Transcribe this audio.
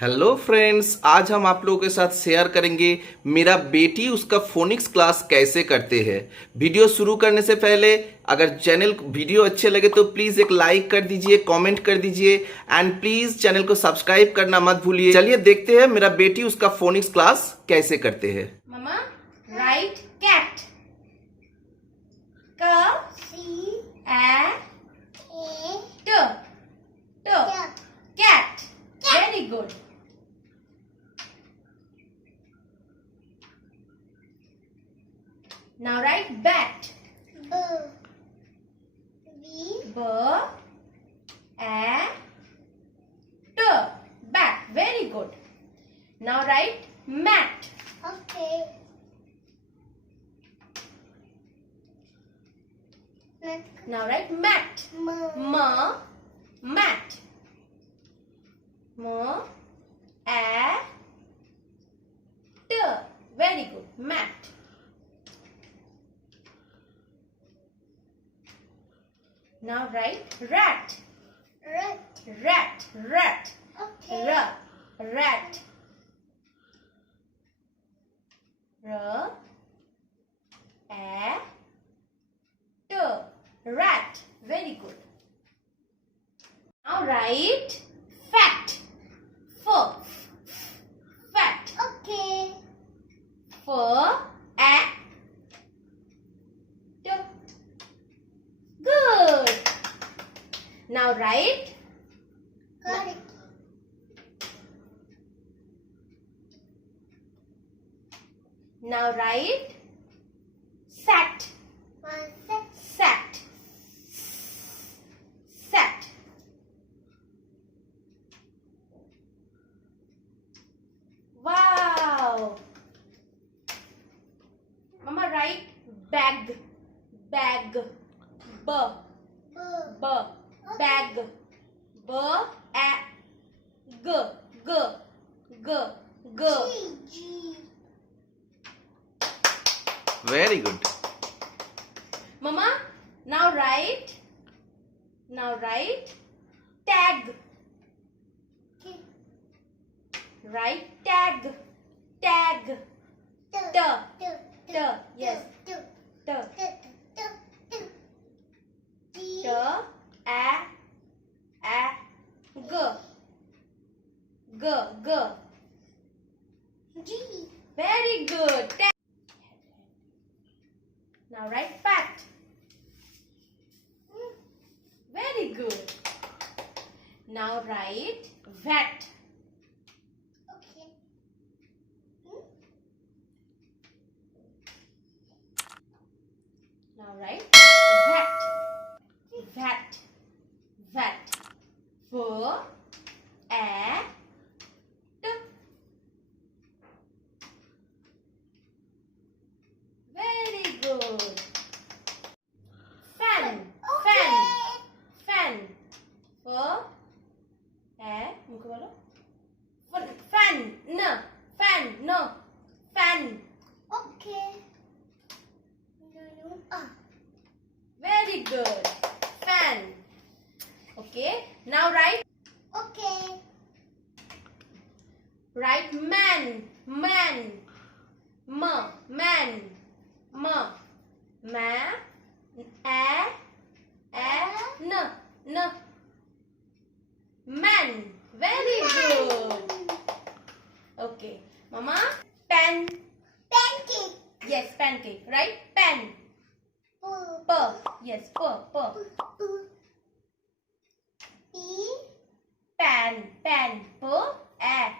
Hello friends, आज हम आप लोगों के साथ शेयर करेंगे मेरा बेटी उसका फोनिक्स क्लास कैसे करते हैं। वीडियो शुरू करने से पहले अगर चैनल वीडियो अच्छे लगे तो प्लीज़ एक लाइक कर दीजिए, कमेंट कर दीजिए एंड प्लीज़ चैनल को सब्सक्राइब करना मत भूलिए। चलिए देखते हैं मेरा बेटी उसका फोनिक्स क्लास कैसे करते हैं। मम्मा राइट कैट क सी ए ट ट cat very good. Now write bat. B a t bat very good. Now write mat. Okay. Now write mat. M mat. M a t very good. Mat. Now write rat. Rat. Rat. Rat. Okay. Rat. R a t rat. Very good. Now write fat. Fat. Okay. A t. Good. Now write Got it. Now write sat. One sec. Sat. Sat. Wow. Mama write bag. Bag. B. Bag. B a g g. G. Very good. Mama, now write tag. T. Write tag. Tag. T. T. Yes. T. T. A g g. G. Very good. Now write fat. Very good. Now write vat. Okay. Now write vat. Vat. Vat. A t. Very good. Fan. Fan. Fan. मुझको बोलो. Fan. No. Fan. No. Fan. Okay. Very good. Fan. Okay. Now write. Okay. Write man. Man. Man. Man. N. Man. Very good. Okay. Mama. Pen. Pancake. Yes, pancake. Right? Pen. P. Yes, P. P. Pan. P. A.